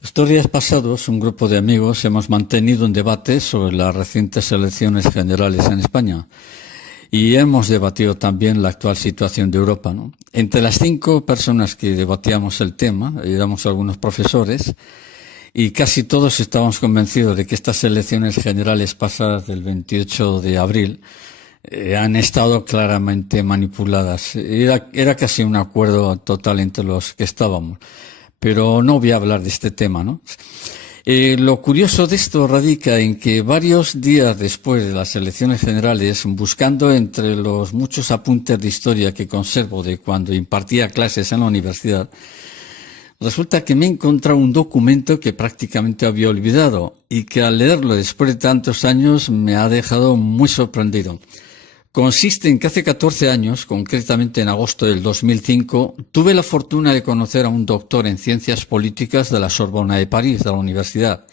Estos días pasados, un grupo de amigos hemos mantenido un debate sobre las recientes elecciones generales en España y hemos debatido también la actual situación de Europa, ¿no? Entre las 5 personas que debatíamos el tema, éramos algunos profesores y casi todos estábamos convencidos de que estas elecciones generales pasadas del 28 de abril han estado claramente manipuladas. Era casi un acuerdo total entre los que estábamos. Pero no voy a hablar de este tema, ¿no? Lo curioso de esto radica en que varios días después de las elecciones generales, buscando entre los muchos apuntes de historia que conservo de cuando impartía clases en la universidad, resulta que me he encontrado un documento que prácticamente había olvidado y que al leerlo después de tantos años me ha dejado muy sorprendido. Consiste en que hace 14 años, concretamente en agosto del 2005, tuve la fortuna de conocer a un doctor en ciencias políticas de la Sorbona de París, de la universidad.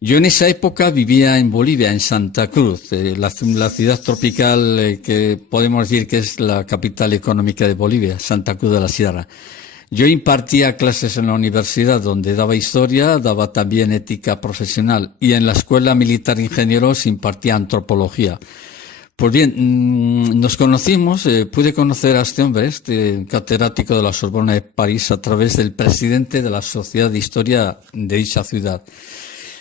Yo en esa época vivía en Bolivia, en Santa Cruz, la ciudad tropical que podemos decir que es la capital económica de Bolivia, Santa Cruz de la Sierra. Yo impartía clases en la universidad donde daba historia, daba también ética profesional y en la Escuela Militar de Ingenieros impartía antropología. Pues bien, nos conocimos, pude conocer a este hombre, este catedrático de la Sorbona de París, a través del presidente de la Sociedad de Historia de dicha ciudad.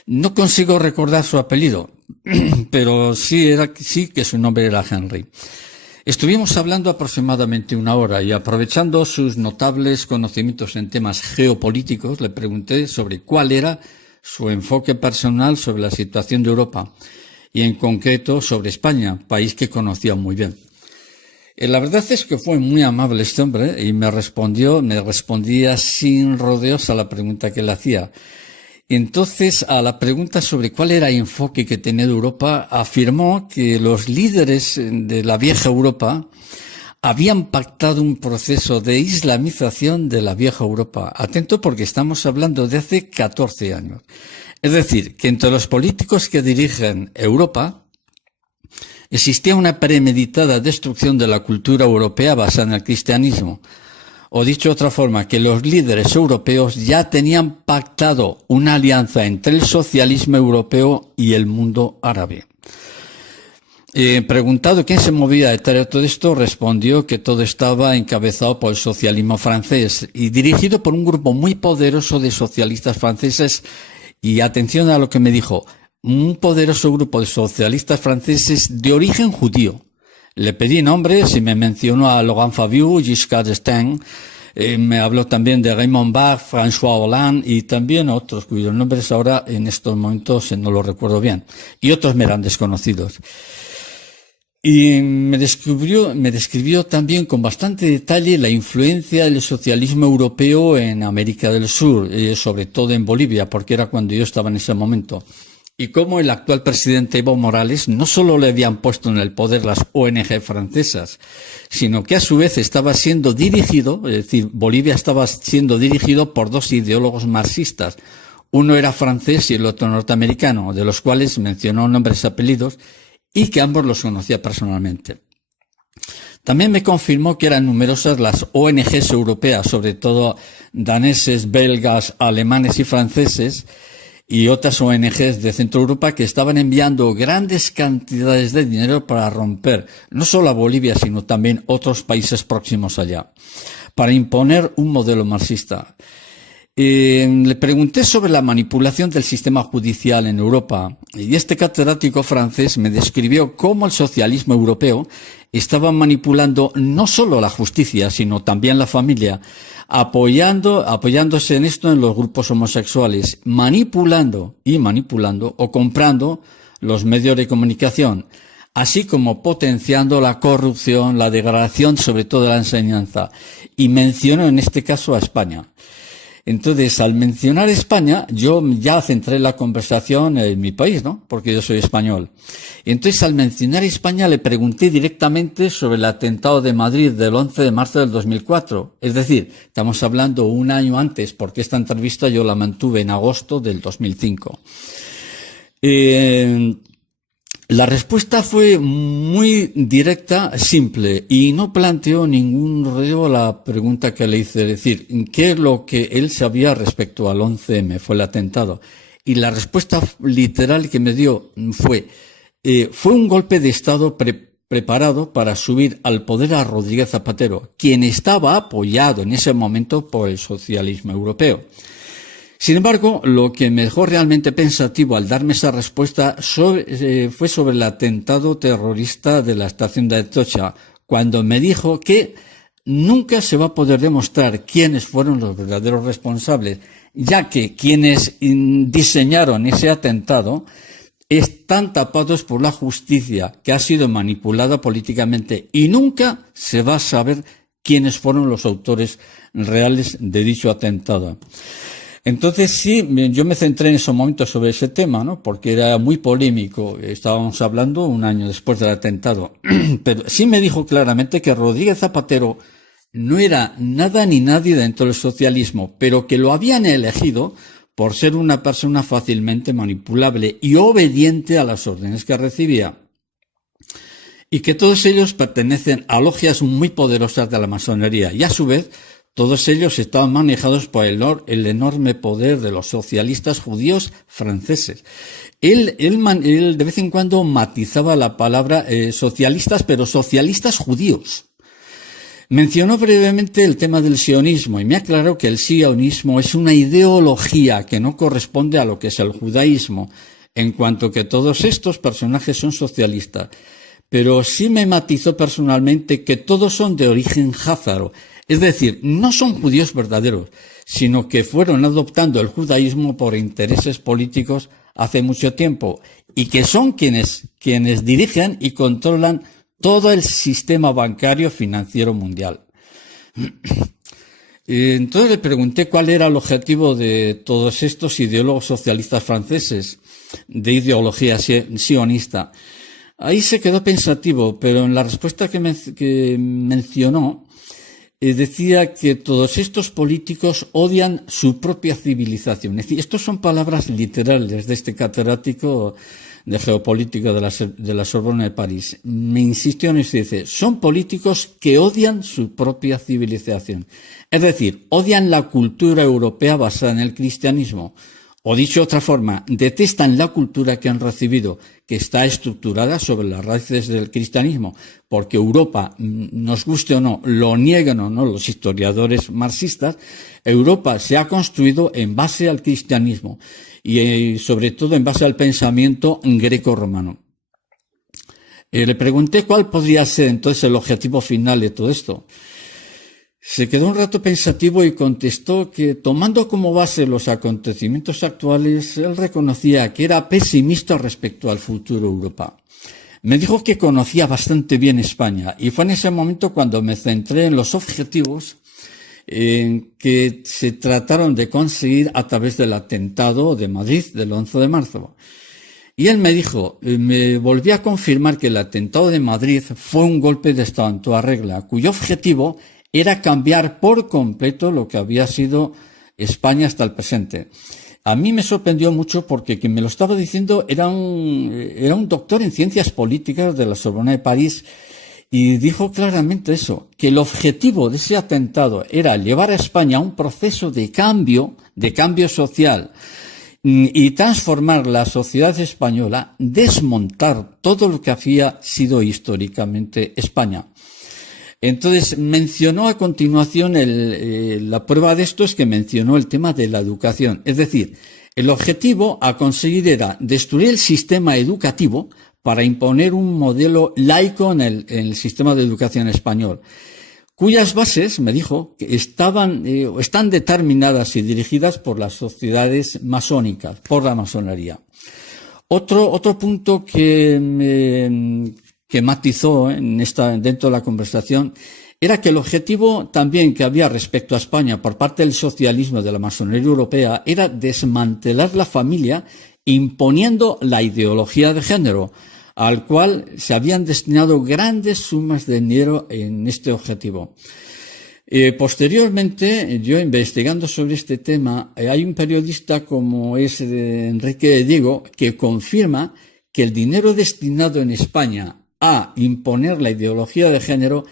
No consigo recordar su apellido, pero sí que su nombre era Henry. Estuvimos hablando aproximadamente 1 hora y aprovechando sus notables conocimientos en temas geopolíticos, le pregunté sobre cuál era su enfoque personal sobre la situación de Europa y en concreto sobre España, país que conocía muy bien. La verdad es que fue muy amable este hombre y me respondía sin rodeos a la pregunta que le hacía. Entonces, a la pregunta sobre cuál era el enfoque que tenía de Europa, afirmó que los líderes de la vieja Europa habían pactado un proceso de islamización de la vieja Europa. Atento, porque estamos hablando de hace 14 años. Es decir, que entre los políticos que dirigen Europa existía una premeditada destrucción de la cultura europea basada en el cristianismo. O dicho de otra forma, que los líderes europeos ya tenían pactado una alianza entre el socialismo europeo y el mundo árabe. Preguntado quién se movía detrás de todo esto, respondió que todo estaba encabezado por el socialismo francés y dirigido por un grupo muy poderoso de socialistas franceses. Y atención a lo que me dijo, un poderoso grupo de socialistas franceses de origen judío. Le pedí nombres y me mencionó a Laurent Fabius, Giscard d'Estaing, me habló también de Raymond Barre, François Hollande y también otros cuyos nombres ahora en estos momentos no los recuerdo bien. Y otros me eran desconocidos. Y me describió también con bastante detalle la influencia del socialismo europeo en América del Sur, sobre todo en Bolivia, porque era cuando yo estaba en ese momento. Y cómo el actual presidente Evo Morales no solo le habían puesto en el poder las ONG francesas, sino que a su vez estaba siendo dirigido, es decir, Bolivia estaba siendo dirigido por 2 ideólogos marxistas. Uno era francés y el otro norteamericano, de los cuales mencionó nombres y apellidos, y que ambos los conocía personalmente. También me confirmó que eran numerosas las ONGs europeas, sobre todo daneses, belgas, alemanes y franceses, y otras ONGs de Centro Europa que estaban enviando grandes cantidades de dinero para romper no solo a Bolivia, sino también otros países próximos allá, para imponer un modelo marxista. Le pregunté sobre la manipulación del sistema judicial en Europa y este catedrático francés me describió cómo el socialismo europeo estaba manipulando no solo la justicia, sino también la familia, apoyándose en esto en los grupos homosexuales, manipulando o comprando los medios de comunicación, así como potenciando la corrupción, la degradación, sobre todo de la enseñanza. Y mencionó en este caso a España. Entonces, al mencionar España, yo ya centré la conversación en mi país, ¿no? Porque yo soy español. Entonces, al mencionar España, le pregunté directamente sobre el atentado de Madrid del 11 de marzo del 2004. Es decir, estamos hablando 1 año antes, porque esta entrevista yo la mantuve en agosto del 2005. La respuesta fue muy directa, simple, y no planteó ningún rodeo a la pregunta que le hice, es decir, ¿qué es lo que él sabía respecto al 11M? Fue el atentado. Y la respuesta literal que me dio fue un golpe de Estado preparado para subir al poder a Rodríguez Zapatero, quien estaba apoyado en ese momento por el socialismo europeo. Sin embargo, lo que me dejó realmente pensativo al darme esa respuesta fue sobre el atentado terrorista de la estación de Atocha, cuando me dijo que nunca se va a poder demostrar quiénes fueron los verdaderos responsables, ya que quienes diseñaron ese atentado están tapados por la justicia, que ha sido manipulada políticamente, y nunca se va a saber quiénes fueron los autores reales de dicho atentado. Entonces sí, yo me centré en ese momento sobre ese tema, ¿no? Porque era muy polémico. Estábamos hablando un año después del atentado. Pero sí me dijo claramente que Rodríguez Zapatero no era nada ni nadie dentro del socialismo, pero que lo habían elegido por ser una persona fácilmente manipulable y obediente a las órdenes que recibía. Y que todos ellos pertenecen a logias muy poderosas de la masonería y a su vez todos ellos estaban manejados por el enorme poder de los socialistas judíos franceses. Él de vez en cuando matizaba la palabra socialistas, pero socialistas judíos. Mencionó brevemente el tema del sionismo y me aclaró que el sionismo es una ideología que no corresponde a lo que es el judaísmo, en cuanto que todos estos personajes son socialistas. Pero sí me matizó personalmente que todos son de origen házaro. Es decir, no son judíos verdaderos, sino que fueron adoptando el judaísmo por intereses políticos hace mucho tiempo y que son quienes dirigen y controlan todo el sistema bancario financiero mundial. Entonces le pregunté cuál era el objetivo de todos estos ideólogos socialistas franceses de ideología sionista. Ahí se quedó pensativo, pero en la respuesta que mencionó, decía que todos estos políticos odian su propia civilización. Es decir, estos son palabras literales de este catedrático de geopolítica de la Sorbona de París. Me insistió en eso y dice, son políticos que odian su propia civilización. Es decir, odian la cultura europea basada en el cristianismo. O dicho de otra forma, detestan la cultura que han recibido, que está estructurada sobre las raíces del cristianismo, porque Europa, nos guste o no, lo niegan o no los historiadores marxistas, Europa se ha construido en base al cristianismo y sobre todo en base al pensamiento greco-romano. Le pregunté cuál podría ser entonces el objetivo final de todo esto. Se quedó un rato pensativo y contestó que, tomando como base los acontecimientos actuales, él reconocía que era pesimista respecto al futuro de Europa. Me dijo que conocía bastante bien España y fue en ese momento cuando me centré en los objetivos que se trataron de conseguir a través del atentado de Madrid del 11 de marzo. Y él me dijo, me volví a confirmar que el atentado de Madrid fue un golpe de Estado en toda regla, cuyo objetivo era cambiar por completo lo que había sido España hasta el presente. A mí me sorprendió mucho porque quien me lo estaba diciendo era un doctor en ciencias políticas de la Sorbona de París y dijo claramente eso, que el objetivo de ese atentado era llevar a España a un proceso de cambio social y transformar la sociedad española, desmontar todo lo que había sido históricamente España. Entonces mencionó a continuación la prueba de esto es que mencionó el tema de la educación. Es decir, el objetivo a conseguir era destruir el sistema educativo para imponer un modelo laico en el sistema de educación español, cuyas bases, me dijo, están determinadas y dirigidas por las sociedades masónicas, por la masonería. Otro punto que matizó dentro de la conversación era que el objetivo también que había respecto a España por parte del socialismo de la masonería europea era desmantelar la familia imponiendo la ideología de género, al cual se habían destinado grandes sumas de dinero en este objetivo. Posteriormente, yo investigando sobre este tema, hay un periodista como es Enrique de Diego que confirma que el dinero destinado en España a imponer la ideología de género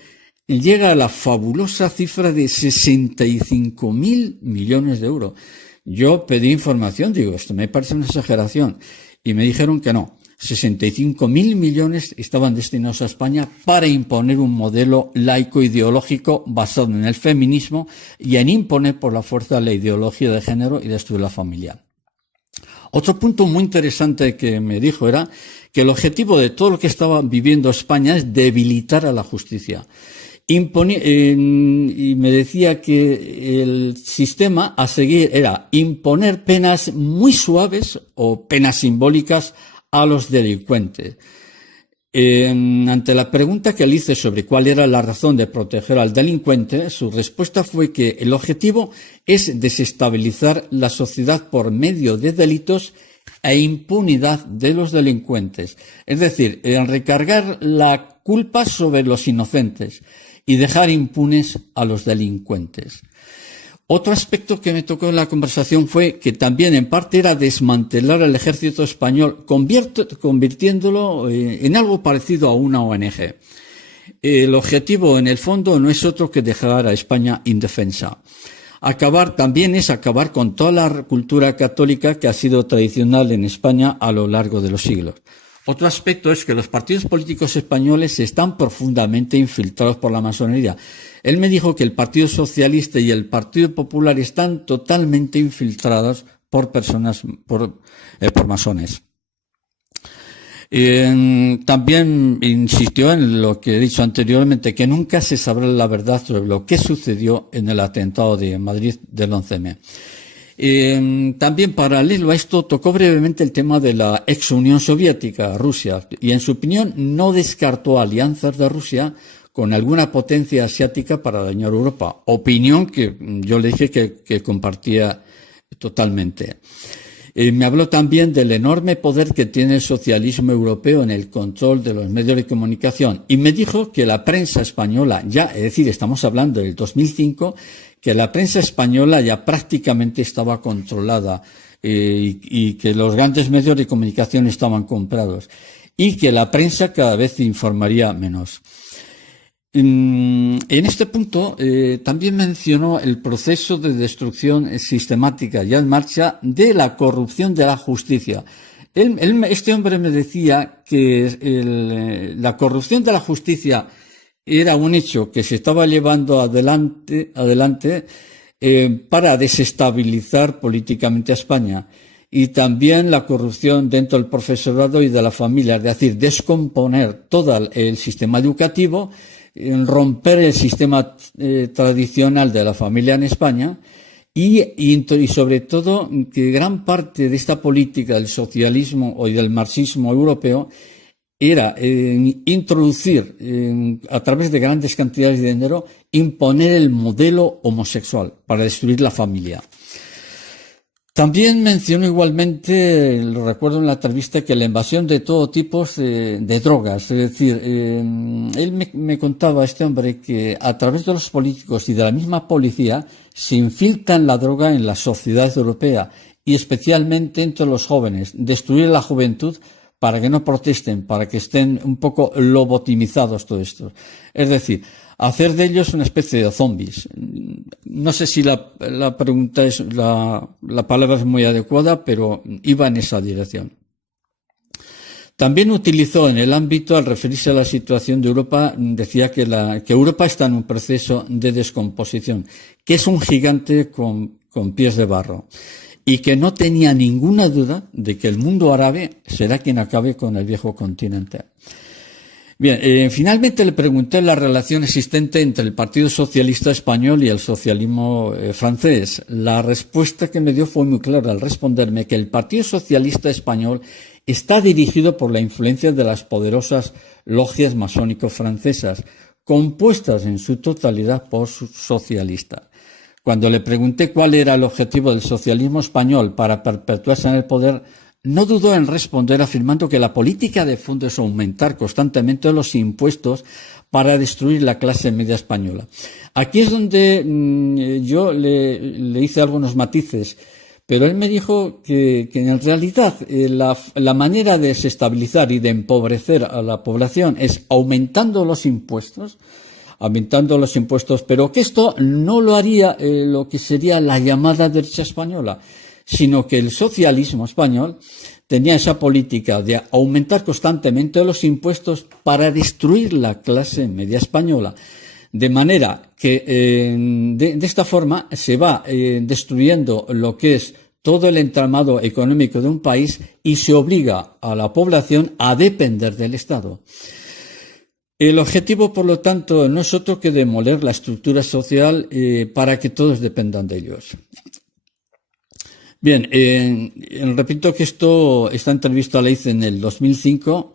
llega a la fabulosa cifra de 65.000 millones de euros. Yo pedí información, digo, esto me parece una exageración, y me dijeron que no. 65.000 millones estaban destinados a España para imponer un modelo laico ideológico basado en el feminismo y en imponer por la fuerza la ideología de género y destruir la familia. Otro punto muy interesante que me dijo era que el objetivo de todo lo que estaba viviendo España es debilitar a la justicia. Y me decía que el sistema a seguir era imponer penas muy suaves o penas simbólicas a los delincuentes. Ante la pregunta que le hice sobre cuál era la razón de proteger al delincuente, su respuesta fue que el objetivo es desestabilizar la sociedad por medio de delitos e impunidad de los delincuentes. Es decir, recargar la culpa sobre los inocentes y dejar impunes a los delincuentes. Otro aspecto que me tocó en la conversación fue que también en parte era desmantelar el ejército español, convirtiéndolo en algo parecido a una ONG. El objetivo, en el fondo, no es otro que dejar a España indefensa. Acabar con toda la cultura católica que ha sido tradicional en España a lo largo de los siglos. Otro aspecto es que los partidos políticos españoles están profundamente infiltrados por la masonería. Él me dijo que el Partido Socialista y el Partido Popular están totalmente infiltrados por masones. También insistió en lo que he dicho anteriormente, que nunca se sabrá la verdad sobre lo que sucedió en el atentado de Madrid del 11M. También paralelo a esto tocó brevemente el tema de la ex Unión Soviética, Rusia, y en su opinión no descartó alianzas de Rusia con alguna potencia asiática para dañar Europa, opinión que yo le dije que compartía totalmente. Me habló también del enorme poder que tiene el socialismo europeo en el control de los medios de comunicación y me dijo que la prensa española es decir, estamos hablando del 2005, que la prensa española ya prácticamente estaba controlada y que los grandes medios de comunicación estaban comprados y que la prensa cada vez informaría menos. En este punto también mencionó el proceso de destrucción sistemática ya en marcha de la corrupción de la justicia. Este hombre me decía que la corrupción de la justicia era un hecho que se estaba llevando adelante para desestabilizar políticamente a España y también la corrupción dentro del profesorado y de la familia, es decir, descomponer todo el sistema educativo, romper el sistema tradicional de la familia en España y sobre todo que gran parte de esta política del socialismo y del marxismo europeo era introducir a través de grandes cantidades de dinero, imponer el modelo homosexual para destruir la familia. También mencionó igualmente, lo recuerdo en la entrevista, que la invasión de todo tipo de drogas, es decir, él me contaba, este hombre, que a través de los políticos y de la misma policía se infiltran la droga en la sociedad europea y especialmente entre los jóvenes, destruir la juventud para que no protesten, para que estén un poco lobotimizados todo esto. Es decir, hacer de ellos una especie de zombies. No sé si la pregunta la palabra es muy adecuada, pero iba en esa dirección. También utilizó en el ámbito, al referirse a la situación de Europa, decía que Europa está en un proceso de descomposición, que es un gigante con pies de barro, y que no tenía ninguna duda de que el mundo árabe será quien acabe con el viejo continente. Bien, finalmente le pregunté la relación existente entre el Partido Socialista Español y el socialismo francés. La respuesta que me dio fue muy clara al responderme que el Partido Socialista Español está dirigido por la influencia de las poderosas logias masónico-francesas, compuestas en su totalidad por socialistas. Cuando le pregunté cuál era el objetivo del socialismo español para perpetuarse en el poder, no dudó en responder afirmando que la política de fondo es aumentar constantemente los impuestos para destruir la clase media española. Aquí es donde yo le hice algunos matices, Pero él me dijo que en realidad la manera de desestabilizar y de empobrecer a la población es aumentando los impuestos, pero que esto no lo haría lo que sería la llamada derecha española, sino que el socialismo español tenía esa política de aumentar constantemente los impuestos para destruir la clase media española. De manera que de esta forma se va destruyendo lo que es todo el entramado económico de un país y se obliga a la población a depender del Estado. El objetivo, por lo tanto, no es otro que demoler la estructura social para que todos dependan de ellos. Bien, repito que esta entrevista la hice en el 2005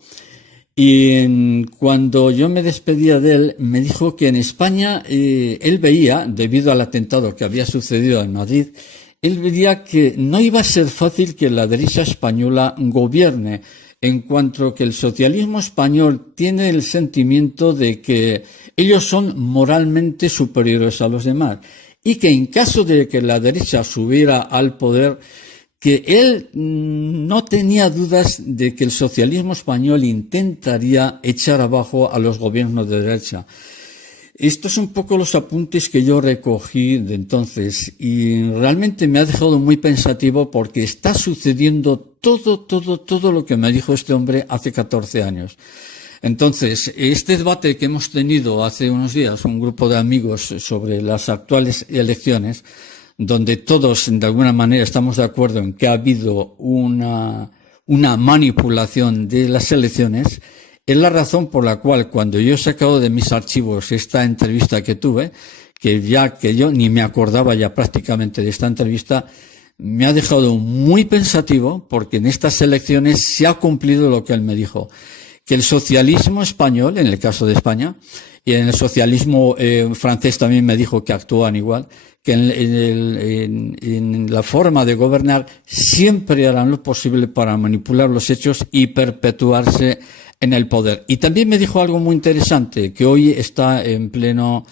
y cuando yo me despedía de él, me dijo que en España él veía, debido al atentado que había sucedido en Madrid, él veía que no iba a ser fácil que la derecha española gobierne, en cuanto que el socialismo español tiene el sentimiento de que ellos son moralmente superiores a los demás y que en caso de que la derecha subiera al poder, que él no tenía dudas de que el socialismo español intentaría echar abajo a los gobiernos de derecha. Estos son un poco los apuntes que yo recogí de entonces y realmente me ha dejado muy pensativo porque está sucediendo todo lo que me dijo este hombre hace 14 años. Entonces, este debate que hemos tenido hace unos días, un grupo de amigos sobre las actuales elecciones, donde todos de alguna manera estamos de acuerdo en que ha habido una manipulación de las elecciones, es la razón por la cual cuando yo he sacado de mis archivos esta entrevista que tuve, que yo ni me acordaba ya prácticamente de esta entrevista, me ha dejado muy pensativo porque en estas elecciones se ha cumplido lo que él me dijo, que el socialismo español, en el caso de España, y en el socialismo francés también me dijo que actúan igual, que en la forma de gobernar siempre harán lo posible para manipular los hechos y perpetuarse en el poder. Y también me dijo algo muy interesante, que hoy está en pleno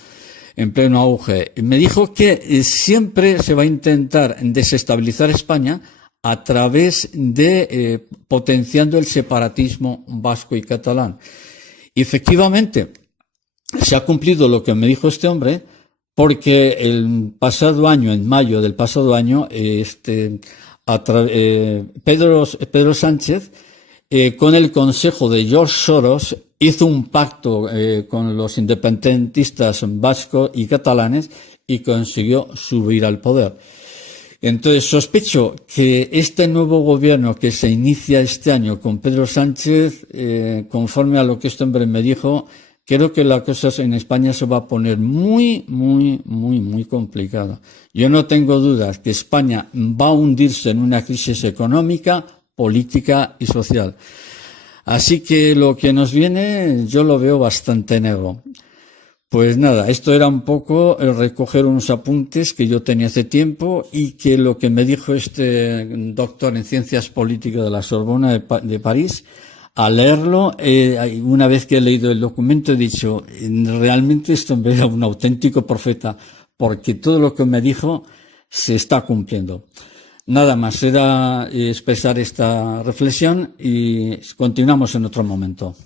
auge. Me dijo que siempre se va a intentar desestabilizar España a través de potenciando el separatismo vasco y catalán. Y efectivamente, se ha cumplido lo que me dijo este hombre, porque el pasado año, en mayo del pasado año, Pedro Sánchez, con el consejo de George Soros, hizo un pacto con los independentistas vascos y catalanes y consiguió subir al poder. Entonces sospecho que este nuevo gobierno que se inicia este año con Pedro Sánchez, conforme a lo que este hombre me dijo, creo que la cosa en España se va a poner muy complicada. Yo no tengo dudas que España va a hundirse en una crisis económica, política y social. Así que lo que nos viene yo lo veo bastante negro. Pues nada, esto era un poco el recoger unos apuntes que yo tenía hace tiempo y que lo que me dijo este doctor en ciencias políticas de la Sorbona de París, al leerlo, una vez que he leído el documento he dicho, realmente esto era un auténtico profeta, porque todo lo que me dijo se está cumpliendo. Nada más, era expresar esta reflexión y continuamos en otro momento.